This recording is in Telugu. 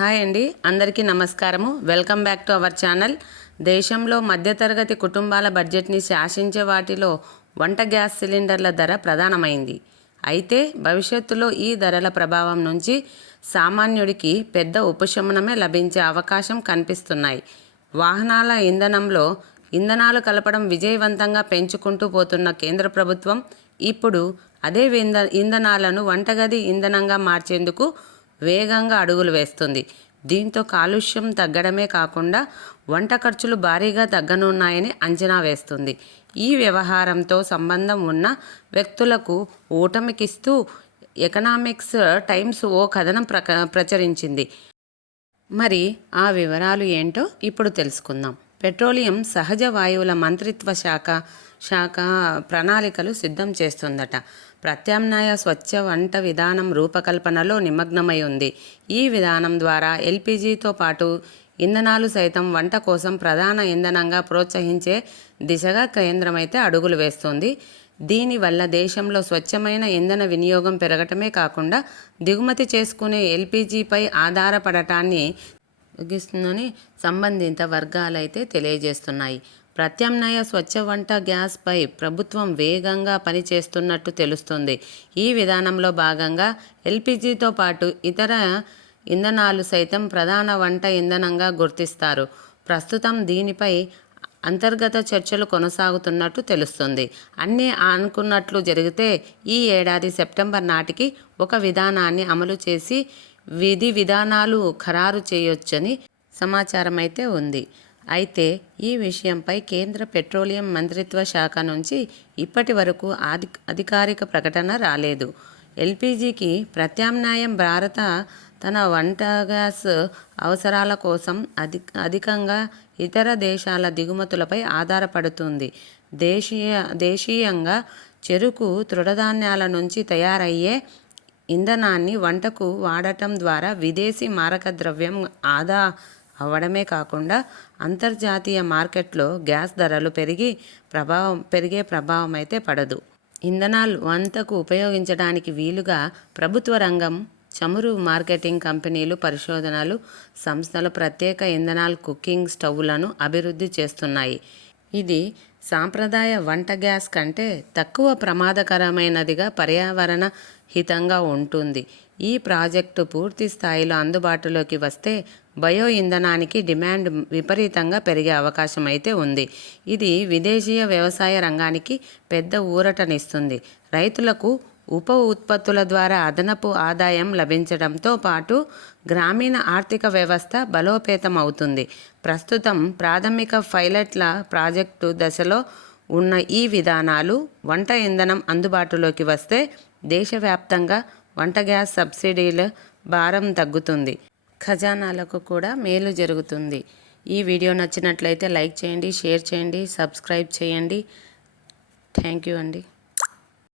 హాయ్ అండి, అందరికీ నమస్కారము. Welcome back to our channel. దేశంలో మధ్యతరగతి కుటుంబాల బడ్జెట్ని శాసించే వాటిలో వంట గ్యాస్ సిలిండర్ల ధర ప్రధానమైంది. అయితే భవిష్యత్తులో ఈ ధరల ప్రభావం నుంచి సామాన్యుడికి పెద్ద ఉపశమనమే లభించే అవకాశం కనిపిస్తున్నాయి. వాహనాల ఇంధనంలో ఇంధనాలు కలపడం విజయవంతంగా పెంచుకుంటూ పోతున్న కేంద్ర ప్రభుత్వం ఇప్పుడు అదే ఇంధనాలను వంటగది ఇంధనంగా మార్చేందుకు వేగంగా అడుగులు వేస్తుంది. దీంతో కాలుష్యం తగ్గడమే కాకుండా వంట ఖర్చులు భారీగా తగ్గనున్నాయని అంచనా వేస్తుంది. ఈ వ్యవహారంతో సంబంధం ఉన్న వ్యక్తులకు ఊటమికిస్తూ ఎకనామిక్స్ టైమ్స్ ఓ కథనం ప్రచురించింది. మరి ఆ వివరాలు ఏంటో ఇప్పుడు తెలుసుకుందాం. పెట్రోలియం సహజ వాయువుల మంత్రిత్వ శాఖ ప్రణాళికలు సిద్ధం చేస్తుందట. ప్రత్యామ్నాయ స్వచ్ఛ వంట విధానం రూపకల్పనలో నిమగ్నమై ఉంది. ఈ విధానం ద్వారా ఎల్పిజితో పాటు ఇంధనాలు సైతం వంట కోసం ప్రధాన ఇంధనంగా ప్రోత్సహించే దిశగా కేంద్రమైతే అడుగులు వేస్తుంది. దీనివల్ల దేశంలో స్వచ్ఛమైన ఇంధన వినియోగం పెరగటమే కాకుండా దిగుమతి చేసుకునే ఎల్పిజిపై ఆధారపడటాన్ని తగ్గిస్తుందని సంబంధిత వర్గాలైతే తెలియజేస్తున్నాయి. ప్రత్యామ్నాయ స్వచ్ఛ వంట గ్యాస్పై ప్రభుత్వం వేగంగా పనిచేస్తున్నట్టు తెలుస్తుంది. ఈ విధానంలో భాగంగా ఎల్పిజితో పాటు ఇతర ఇంధనాలు సైతం ప్రధాన వంట ఇంధనంగా గుర్తిస్తారు. ప్రస్తుతం దీనిపై అంతర్గత చర్చలు కొనసాగుతున్నట్టు తెలుస్తుంది. అన్నీ అనుకున్నట్లు జరిగితే ఈ ఏడాది సెప్టెంబర్ నాటికి ఒక విధానాన్ని అమలు చేసి విధి విధానాలు ఖరారు చేయొచ్చని సమాచారం అయితే ఉంది. అయితే ఈ విషయంపై కేంద్ర పెట్రోలియం మంత్రిత్వ శాఖ నుంచి ఇప్పటి వరకు అధికారిక ప్రకటన రాలేదు. ఎల్పిజికి ప్రత్యామ్నాయం భారత తన వంట గ్యాస్ అవసరాల కోసం అధికంగా ఇతర దేశాల దిగుమతులపై ఆధారపడుతుంది. దేశీయంగా చెరుకు, తృణధాన్యాల నుంచి తయారయ్యే ఇంధనాన్ని వంటకు వాడటం ద్వారా విదేశీ మారక ద్రవ్యం ఆదా అవ్వడమే కాకుండా అంతర్జాతీయ మార్కెట్లో గ్యాస్ ధరలు పెరిగే ప్రభావం అయితే పడదు. ఇంధనాలు వంటకు ఉపయోగించడానికి వీలుగా ప్రభుత్వ రంగం, చమురు మార్కెటింగ్ కంపెనీలు, పరిశోధనలు సంస్థలు ప్రత్యేక ఇంధనాలు కుకింగ్ స్టవ్లను అభివృద్ధి చేస్తున్నాయి. ఇది సాంప్రదాయ వంట గ్యాస్ కంటే తక్కువ ప్రమాదకరమైనదిగా, పర్యావరణ హితంగా ఉంటుంది. ఈ ప్రాజెక్టు పూర్తి స్థాయిలో అందుబాటులోకి వస్తే బయో ఇంధనానికి డిమాండ్ విపరీతంగా పెరిగే అవకాశం అయితే ఉంది. ఇది విదేశీయ వ్యవసాయ రంగానికి పెద్ద ఊరటనిస్తుంది. రైతులకు ఉప ఉత్పత్తుల ద్వారా అదనపు ఆదాయం లభించడంతో పాటు గ్రామీణ ఆర్థిక వ్యవస్థ బలోపేతం అవుతుంది. ప్రస్తుతం ప్రాథమిక పైలట్ల ప్రాజెక్టు దశలో ఉన్న ఈ విధానాలు వంట ఇంధనం అందుబాటులోకి వస్తే దేశవ్యాప్తంగా వంట గ్యాస్ సబ్సిడీల భారం తగ్గుతుంది. ఖజానాలకు కూడా మేలు జరుగుతుంది. ఈ వీడియో నచ్చినట్లయితే లైక్ చేయండి, షేర్ చేయండి, సబ్స్క్రైబ్ చేయండి. థ్యాంక్ యూ అండి.